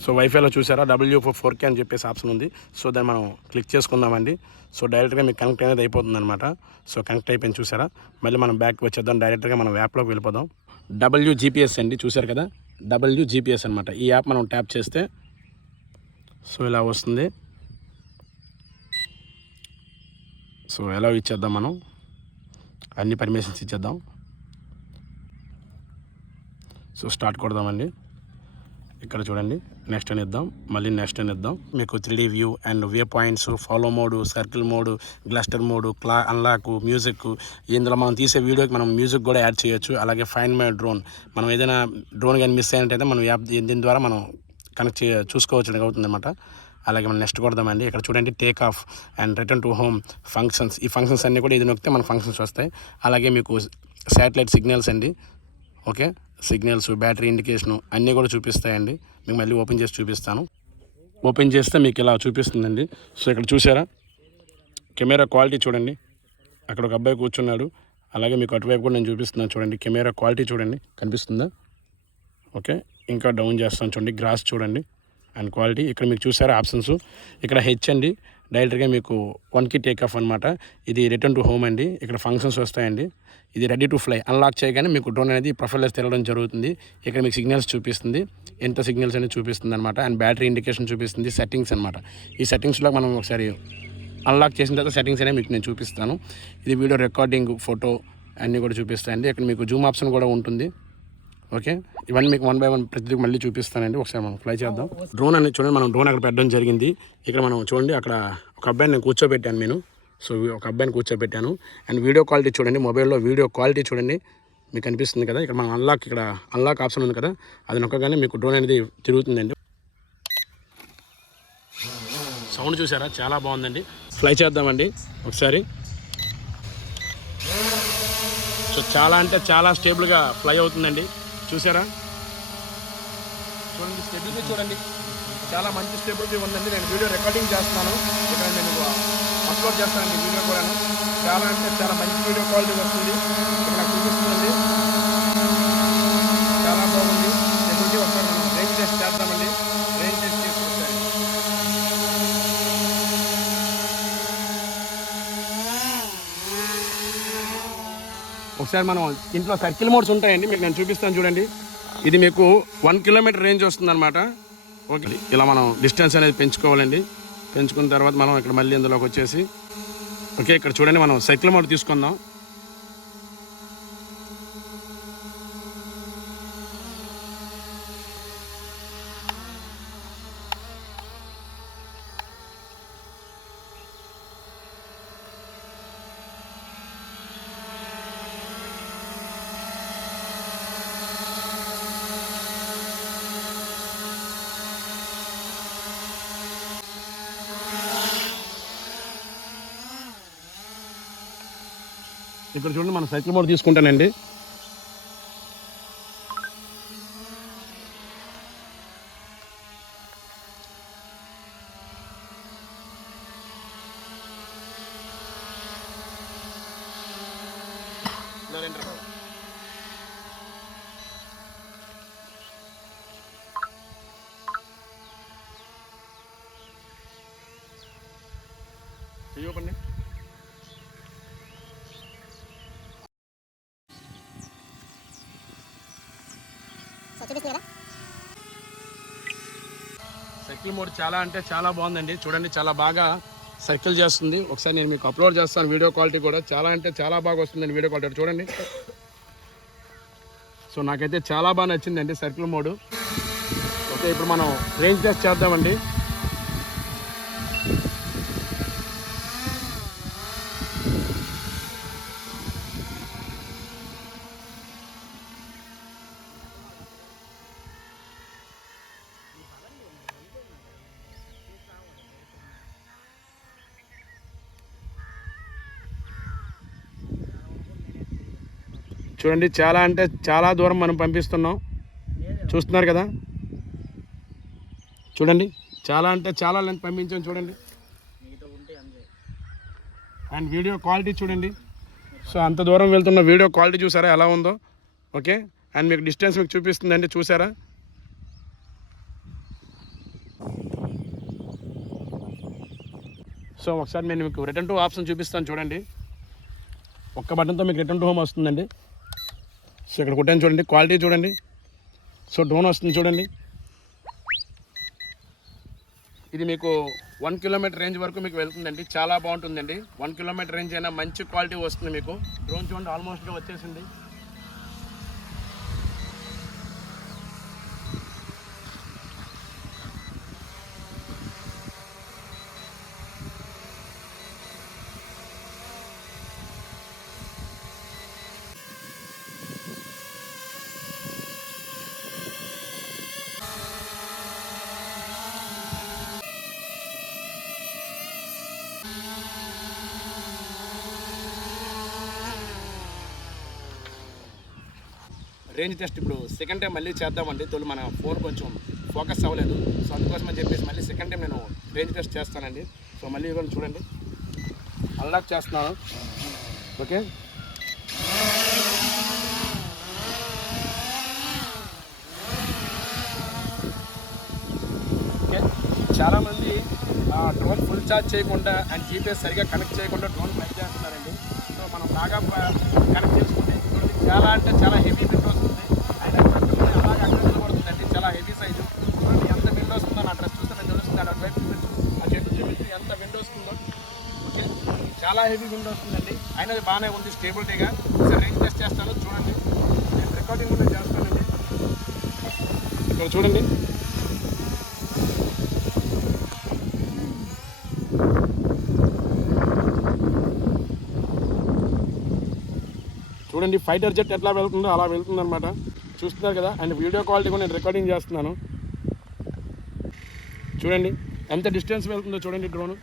సో వైఫైలో చూసారా W4K అని చెప్పేసి ఆప్షన్ ఉంది. సో దాన్ని మనం క్లిక్ చేసుకుందామండి. సో డైరెక్ట్గా మీకు కనెక్ట్ అనేది అయిపోతుంది అనమాట. సో కనెక్ట్ అయిపోయింది చూసారా. మళ్ళీ మనం బ్యాక్ వచ్చేద్దాం. డైరెక్ట్గా మనం యాప్లోకి వెళ్ళిపోదాం. WGPS అండి, చూసారు కదా, WGPS అనమాట. ఈ యాప్ మనం ట్యాప్ చేస్తే సో ఇలా వస్తుంది. సో ఎలా ఇచ్చేద్దాం, మనం అన్ని పర్మిషన్స్ ఇచ్చేద్దాం. సో స్టార్ట్ కొడదామండి. ఇక్కడ చూడండి, నెక్స్ట్ అని ఇద్దాం, మళ్ళీ నెక్స్ట్ అని ఇద్దాం. మీకు 3D view and way points, follow mode, circle mode, cluster mode, unlock, music. ఇందులో మనం తీసే వీడియోకి మనం మ్యూజిక్ కూడా యాడ్ చేయొచ్చు. అలాగే ఫైండ్ మై డ్రోన్, మనం ఏదైనా డ్రోన్ కానీ మిస్ అయినట్టయితే మనం యాప్ దీని ద్వారా మనం కనెక్ట్ చూసుకోవచ్చు అవుతుంది అనమాట. అలాగే మనం నెక్స్ట్ కొడదామండి. ఇక్కడ చూడండి, take off and return to home functions. ఈ ఫంక్షన్స్ అన్నీ కూడా ఇది నొక్కితే మన ఫంక్షన్స్ వస్తాయి. అలాగే మీకు శాటిలైట్ సిగ్నల్స్ అండి. ఓకే, సిగ్నల్స్, బ్యాటరీ ఇండికేషను అన్నీ కూడా చూపిస్తాయండి. మీకు మళ్ళీ ఓపెన్ చేసి చూపిస్తాను. ఓపెన్ చేస్తే మీకు ఇలా చూపిస్తుందండి. సో ఇక్కడ చూసారా, కెమెరా క్వాలిటీ చూడండి. అక్కడ ఒక అబ్బాయి కూర్చున్నాడు. అలాగే మీకు అటువైపు కూడా నేను చూపిస్తున్నాను చూడండి. కెమెరా క్వాలిటీ చూడండి, కనిపిస్తుందా? ఓకే, ఇంకా డౌన్ చేస్తాను చూడండి. గ్రాస్ చూడండి అండ్ క్వాలిటీ. ఇక్కడ మీకు చూసారా ఆప్షన్స్. ఇక్కడ హెచ్ అండి, డైరెక్ట్గా మీకు 1కి టేక్ ఆఫ్ అనమాట. ఇది రిటర్న్ టు హోమ్ అండి. ఇక్కడ ఫంక్షన్స్ వస్తాయండి. ఇది రెడీ టు ఫ్లై. అన్లాక్ చేయగానే మీకు డ్రోన్ అనేది ప్రొఫైల్స్ తిరగడం జరుగుతుంది. ఇక్కడ మీకు సిగ్నల్స్ చూపిస్తుంది, ఎంత సిగ్నల్స్ అనేది చూపిస్తుంది అనమాట. అండ్ బ్యాటరీ ఇండికేషన్ చూపిస్తుంది, సెట్టింగ్స్ అనమాట. ఈ సెట్టింగ్స్లో మనం ఒకసారి అన్లాక్ చేసిన తర్వాత సెట్టింగ్స్ అనేవి మీకు నేను చూపిస్తాను. ఇది వీడియో రికార్డింగ్, ఫోటో అన్నీ కూడా చూపిస్తాయండి. ఇక్కడ మీకు జూమ్ ఆప్షన్ కూడా ఉంటుంది. ఓకే, ఇవన్నీ మీకు 1 బై 1 ప్రతి మళ్ళీ చూపిస్తానండి. ఒకసారి మనం ఫ్లై చేద్దాం. డ్రోన్ అనేది చూడండి, మనం డ్రోన్ అక్కడ పెట్టడం జరిగింది. ఇక్కడ మనం చూడండి, అక్కడ ఒక అబ్బాయిని నేను కూర్చోబెట్టాను. నేను ఒక అబ్బాయిని కూర్చోబెట్టాను. అండ్ వీడియో క్వాలిటీ చూడండి, మొబైల్లో వీడియో క్వాలిటీ చూడండి, మీకు అనిపిస్తుంది కదా. ఇక్కడ మనం అన్లాక్ ఆప్షన్ ఉంది కదా, అది నొక్కగానే మీకు డ్రోన్ అనేది తిరుగుతుందండి. సౌండ్ చూసారా, చాలా బాగుందండి. ఫ్లై చేద్దామండి ఒకసారి. సో చాలా అంటే చాలా స్టేబుల్గా ఫ్లై అవుతుందండి. చూసారా, చూడండి స్టెబిలిటీ చూడండి, చాలా మంచి స్టెబిలిటీ ఉందండి. నేను వీడియో రికార్డింగ్ చేస్తున్నాను, ఇక్కడ నేను అప్లోడ్ చేస్తానండి వీడియో కూడాను. చాలా అంటే చాలా మంచి వీడియో క్వాలిటీ వస్తుంది, ఇక్కడ నాకు చూపిస్తుందండి. చాలా బాగుంది స్టెబిలిటీ. ఒకసారి మనం రేంజ్ టెస్ట్ చేద్దామండి. రేంజ్ టెస్ట్ చేసుకుంటాం. ఒకసారి మనం ఇంట్లో సర్కిల్ మోడ్స్ ఉంటాయండి, మీకు నేను చూపిస్తాను చూడండి. ఇది మీకు 1 కిలోమీటర్ రేంజ్ వస్తుందన్నమాట. ఓకే, ఇలా మనం డిస్టెన్స్ అనేది పెంచుకోవాలండి. పెంచుకున్న తర్వాత మనం ఇక్కడ మళ్ళీ ఇందులోకి వచ్చేసి ఓకే, ఇక్కడ చూడండి మనం సర్కిల్ మోడ్ తీసుకుందాం. ఇక్కడ చూడండి మనం సైకిల్ మోడ్ తీసుకుంటానండి. చెయ్యకండి. సర్కిల్ మోడ్ చాలా అంటే చాలా బాగుందండి. చూడండి, చాలా బాగా సర్కిల్ చేస్తుంది. ఒకసారి నేను మీకు అప్లోడ్ చేస్తాను. వీడియో క్వాలిటీ కూడా చాలా అంటే చాలా బాగా వస్తుందండి. వీడియో క్వాలిటీ చూడండి. సో నాకైతే చాలా బాగా నచ్చిందండి సర్కిల్ మోడ్. ఓకే, ఇప్పుడు మనం రేంజ్ టెస్ట్ చేద్దామండి. చూడండి, చాలా అంటే చాలా దూరం మనం పంపిస్తున్నాం. చూస్తున్నారు కదా, చూడండి చాలా అంటే చాలా లెంత్ పంపించాం చూడండి. అండ్ వీడియో క్వాలిటీ చూడండి. సో అంత దూరం వెళ్తున్న వీడియో క్వాలిటీ చూసారా ఎలా ఉందో. ఓకే, అండ్ మీకు డిస్టెన్స్ మీకు చూపిస్తుందండి, చూసారా. సో ఒకసారి నేను మీకు రిటర్న్ టు ఆప్షన్ చూపిస్తాను చూడండి. ఒక్క బటన్తో మీకు రిటర్న్ టు హోమ్ వస్తుందండి. సో ఇక్కడ కొట్టాను చూడండి, క్వాలిటీ చూడండి. సో డ్రోన్ వస్తుంది చూడండి. ఇది మీకు 1 కిలోమీటర్ రేంజ్ వరకు మీకు వెళ్తుందండి. చాలా బాగుంటుందండి. 1 కిలోమీటర్ రేంజ్ అయినా మంచి క్వాలిటీ వస్తుంది మీకు. డ్రోన్ చూడండి ఆల్మోస్ట్గా వచ్చేసింది. రేంజ్ టెస్ట్ ఇప్పుడు సెకండ్ టైం మళ్ళీ చేద్దామండి. తోలు మన ఫోన్ కొంచెం ఫోకస్ అవ్వలేదు. సో అందుకోసం అని చెప్పేసి మళ్ళీ సెకండ్ టైం నేను రేంజ్ టెస్ట్ చేస్తానండి. సో మళ్ళీ ఇవ్వండి చూడండి, అన్లాక్ చేస్తున్నాను. Okay, okay. చాలామంది డ్రోన్ ఫుల్ ఛార్జ్ చేయకుండా అండ్ జీపీఎస్ సరిగా కనెక్ట్ చేయకుండా డ్రోన్ పని చేస్తున్నారండి. సో మనం బాగా కనెక్ట్ చేసుకుంటే చాలా అంటే చాలా హెవీ బిల్డ్ వస్తుంది. అయినా పట్టుకుని అలాగే అక్కడ నిలబడుతుందండి. చాలా హెవీ సైజు. చూడండి ఎంత బిల్డ్ వస్తుందో. నా డ్రెస్ చూస్తే నేను తెలుస్తుంది. అటువైపు చూపించు, ఆ చెట్టు చూపించి ఎంత విండ్ వస్తుందో. ఓకే, చాలా హెవీ విండ్ వస్తుందండి. అయినా అది బాగానే ఉంది స్టేబిలిటీగా. ఒకసారి రేంజ్ టెస్ట్ చేస్తాను చూడండి. నేను రికార్డింగ్ కూడా చేస్తానండి. ఇక్కడ చూడండి. చూడండి ఫైటర్ జెట్ ఎట్లా వెళ్తుందో అలా వెళ్తుంది అనమాట. చూస్తున్నారు కదా. అండ్ వీడియో క్వాలిటీ కూడా నేను రికార్డింగ్ చేస్తున్నాను. చూడండి ఎంత డిస్టెన్స్ వెళ్తుందో చూడండి డ్రోన్.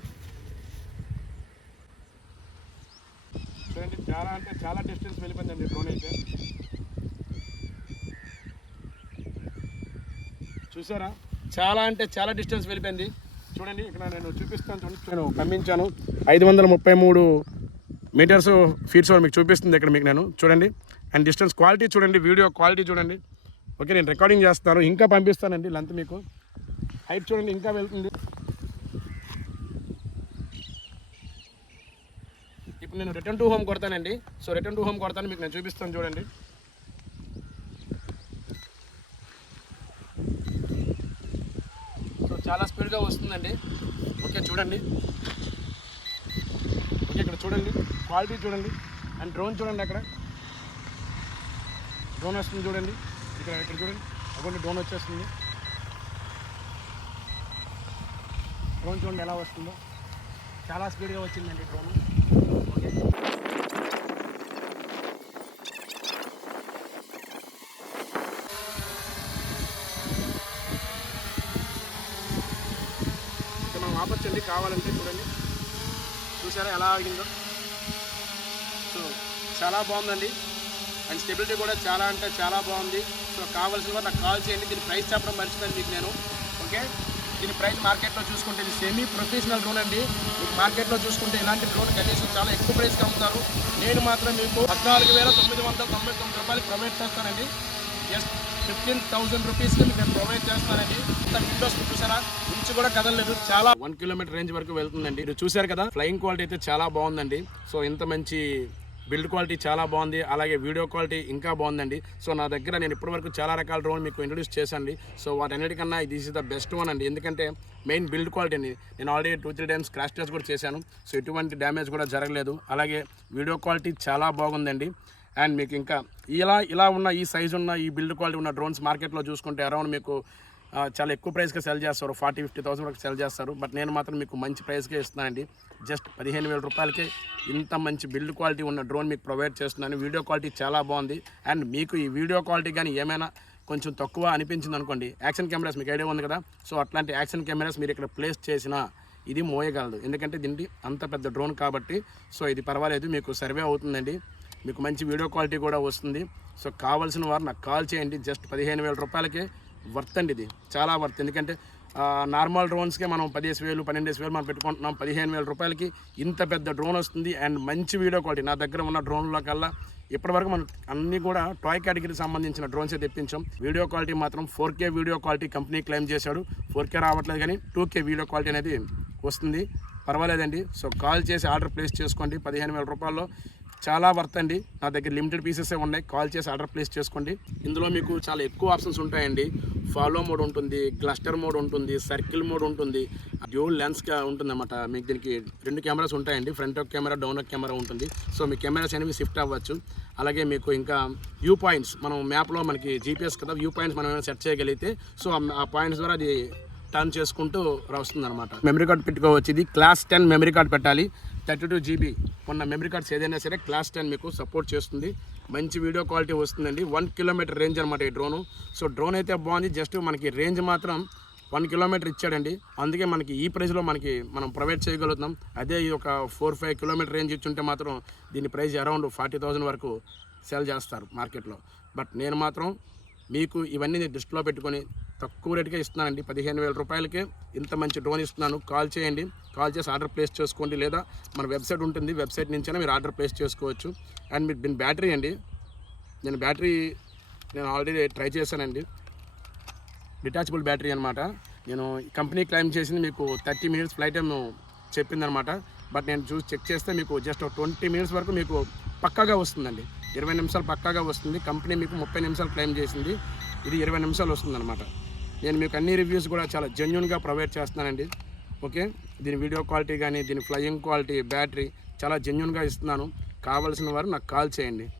చూడండి చాలా అంటే చాలా డిస్టెన్స్ వెళ్ళిపోయిందండి డ్రోన్ అయితే. చూసారా, చాలా అంటే చాలా డిస్టెన్స్ వెళ్ళిపోయింది. చూడండి ఇక్కడ నేను చూపిస్తాను. చూడండి నేను పంపించాను 533 మీటర్స్ ఫీట్స్ మీకు చూపిస్తుంది ఇక్కడ మీకు నేను. చూడండి అండ్ డిస్టెన్స్ క్వాలిటీ చూడండి, వీడియో క్వాలిటీ చూడండి. ఓకే, నేను రికార్డింగ్ చేస్తాను, ఇంకా పంపిస్తానండి లెంత్ మీకు. హైట్ చూడండి ఇంకా వెళ్తుంది. ఇప్పుడు నేను రిటర్న్ టు హోమ్ కొడతానండి. సో రిటర్న్ టు హోమ్ కొడతాను మీకు నేను చూపిస్తాను చూడండి. సో చాలా స్పీడ్గా వస్తుందండి. ఓకే చూడండి. ఓకే ఇక్కడ చూడండి క్వాలిటీ చూడండి. అండ్ డ్రోన్ చూడండి, అక్కడ డ్రోన్ వస్తుంది చూడండి. ఇక్కడ చూడండి అక్కడ డ్రోన్ వచ్చేస్తుంది. డ్రోన్ చూడండి ఎలా వస్తుందో. చాలా స్పీడ్గా వచ్చిందండి డ్రోన్. ఓకే ఇక్కడ మనం ఆపచ్చండి కావాలంటే. చూడండి చూసారా ఎలా ఆగిందో. సో చాలా బాగుందండి. అండ్ స్టెబిలిటీ కూడా చాలా అంటే చాలా బాగుంది. సో కావాల్సిన వారు నాకు కాల్ చేయండి. దీని ప్రైస్ చెప్పడం మర్చిపోయాను మీకు నేను. ఓకే, దీని ప్రైస్ మార్కెట్లో చూసుకుంటే ఇది సెమీ ప్రొఫెషనల్ డ్రోన్ అండి. మీకు మార్కెట్లో చూసుకుంటే ఇలాంటి డ్రోన్ కనీసం చాలా ఎక్కువ ప్రైస్కి అమ్ముతారు. నేను మాత్రం మీకు 14,999 రూపాయలు ప్రొవైడ్ చేస్తానండి. జస్ట్ 15,000 రూపీస్కి మీకు నేను ప్రొవైడ్ చేస్తానండి. ఇంత విండోస్ చూసారా, ఇంచు కూడా కదలలేదు. చాలా 1 కిలోమీటర్ రేంజ్ వరకు వెళ్తుందండి. మీరు చూసారు కదా, ఫ్లయింగ్ క్వాలిటీ అయితే చాలా బాగుందండి. సో ఇంత మంచి బిల్డ్ క్వాలిటీ చాలా బాగుంది. అలాగే వీడియో క్వాలిటీ ఇంకా బాగుందండి. సో నా దగ్గర నేను ఇప్పటివరకు చాలా రకాల డ్రోన్ మీకు ఇంట్రొడ్యూస్ చేశాను. సో వాటన్నిటికన్నా this is the best one అండి. ఎందుకంటే మెయిన్ బిల్డ్ క్వాలిటీ అండి. నేను ఆల్రెడీ 2-3 టైమ్స్ క్రాష్ టెస్ట్ కూడా చేశాను. సో ఎటువంటి డ్యామేజ్ కూడా జరగలేదు. అలాగే వీడియో క్వాలిటీ చాలా బాగుందండి. అండ్ మీకు ఇంకా ఇలా ఉన్న ఈ సైజు ఉన్న ఈ బిల్డ్ క్వాలిటీ ఉన్న డ్రోన్స్ మార్కెట్లో చూసుకుంటే అరౌండ్ మీకు చాలా ఎక్కువ ప్రైస్కి సెల్ చేస్తారు. 40-50,000 వరకు సెల్ చేస్తారు. బట్ నేను మాత్రం మీకు మంచి ప్రైస్కే ఇస్తున్నానండి. జస్ట్ 15,000 రూపాయలకే ఇంత మంచి బిల్డ్ క్వాలిటీ ఉన్న డ్రోన్ మీకు ప్రొవైడ్ చేస్తున్నాను. వీడియో క్వాలిటీ చాలా బాగుంది. అండ్ మీకు ఈ వీడియో క్వాలిటీ కానీ ఏమైనా కొంచెం తక్కువ అనిపించింది అనుకోండి, యాక్షన్ కెమెరాస్ మీకు ఐడియా ఉంది కదా. సో అట్లాంటి యాక్షన్ కెమెరాస్ మీరు ఇక్కడ ప్లేస్ చేసినా ఇది మోయగలదు. ఎందుకంటే దీనికి అంత పెద్ద డ్రోన్ కాబట్టి. సో ఇది పర్వాలేదు, మీకు సర్వే అవుతుందండి. మీకు మంచి వీడియో క్వాలిటీ కూడా వస్తుంది. సో కావాల్సిన వారు నాకు కాల్ చేయండి. జస్ట్ 15,000 రూపాయలకే వర్త్ అండి. ఇది చాలా వర్త్. ఎందుకంటే నార్మల్ డ్రోన్స్కే మనం 10,000 12,000 మనం పెట్టుకుంటున్నాం. 15,000 రూపాయలకి ఇంత పెద్ద డ్రోన్ వస్తుంది. అండ్ మంచి వీడియో క్వాలిటీ. నా దగ్గర ఉన్న డ్రోన్లో కల్లా ఇప్పటివరకు మనం అన్నీ కూడా టాయ్ కేటగిరీకి సంబంధించిన డ్రోన్సే తెప్పించాం. వీడియో క్వాలిటీ మాత్రం 4K video quality company claim చేశాడు. 4K రావట్లేదు కానీ 2K వీడియో క్వాలిటీ అనేది వస్తుంది. పర్వాలేదండి. సో కాల్ చేసి ఆర్డర్ ప్లేస్ చేసుకోండి. 15,000 రూపాయల్లో చాలా వర్త్ అండి. నా దగ్గర లిమిటెడ్ పీసెసే ఉన్నాయి. కాల్ చేసి ఆర్డర్ ప్లేస్ చేసుకోండి. ఇందులో మీకు చాలా ఎక్కువ ఆప్షన్స్ ఉంటాయండి. ఫాలో మోడ్ ఉంటుంది, క్లస్టర్ మోడ్ ఉంటుంది, సర్కిల్ మోడ్ ఉంటుంది, డ్యూల్ లెన్స్గా ఉంటుంది అన్నమాట. మీకు దీనికి 2 కెమెరాస్ ఉంటాయండి. ఫ్రంట్ ఒక కెమెరా, డౌన్ ఒక కెమెరా ఉంటుంది. సో మీ కెమెరాస్ అనేవి షిఫ్ట్ అవ్వచ్చు. అలాగే మీకు ఇంకా వ్యూ పాయింట్స్, మనం మ్యాప్లో మనకి జీపీఎస్ కదా, వ్యూ పాయింట్స్ మనం ఏమైనా సెట్ చేయగలిగితే సో ఆ పాయింట్స్ ద్వారా అది టర్న్ చేసుకుంటూ వస్తుంది అనమాట. మెమరీ కార్డ్ పెట్టుకోవచ్చు. ఇది క్లాస్ 10 మెమరీ కార్డ్ పెట్టాలి. 32 GB ఉన్న మెమరీ కార్డ్స్ ఏదైనా సరే క్లాస్ 10 మీకు సపోర్ట్ చేస్తుంది. మంచి వీడియో క్వాలిటీ వస్తుందండి. 1 కిలోమీటర్ రేంజ్ అనమాట ఈ డ్రోను. సో డ్రోన్ అయితే బాగుంది. జస్ట్ మనకి రేంజ్ మాత్రం 1 కిలోమీటర్ ఇచ్చాడండి. అందుకే మనకి ఈ ప్రైస్లో మనం ప్రొవైడ్ చేయగలుగుతాం. అదే ఈ ఒక 4-5 కిలోమీటర్ రేంజ్ ఇచ్చుంటే మాత్రం దీని ప్రైస్ అరౌండ్ 40,000 వరకు సెల్ చేస్తారు మార్కెట్లో. బట్ నేను మాత్రం మీకు ఇవన్నీ దృష్టిలో పెట్టుకొని తక్కువ రేటుకే ఇస్తున్నానండి. 15,000 రూపాయలకే ఇంత మంచి డ్రోన్ ఇస్తున్నాను. కాల్ చేయండి. కాల్ చేసి ఆర్డర్ ప్లేస్ చేసుకోండి. లేదా మన వెబ్సైట్ ఉంటుంది, వెబ్సైట్ నుంచైనా మీరు ఆర్డర్ ప్లేస్ చేసుకోవచ్చు. అండ్ మీరు దీని బ్యాటరీ అండి, నేను ఆల్రెడీ ట్రై చేశానండి. డిటాచబుల్ బ్యాటరీ అనమాట. నేను కంపెనీ క్లైమ్ చేసింది మీకు 30 మినిట్స్ ఫ్లైట్ టైం చెప్పిందనమాట. బట్ నేను చూసి చెక్ చేస్తే మీకు జస్ట్ 20 మినిట్స్ వరకు మీకు పక్కాగా వస్తుందండి. 20 నిమిషాలు పక్కాగా వస్తుంది. కంపెనీ మీకు 30 నిమిషాలు క్లైమ్ చేసింది, ఇది 20 నిమిషాలు వస్తుందన్నమాట. నేను మీకు అన్ని రివ్యూస్ కూడా చాలా జెన్యూన్గా ప్రొవైడ్ చేస్తున్నానండి. ఓకే, దీని వీడియో క్వాలిటీ కానీ దీని ఫ్లయింగ్ క్వాలిటీ, బ్యాటరీ చాలా జెన్యూన్గా ఇస్తున్నాను. కావాల్సిన వారు నాకు కాల్ చేయండి.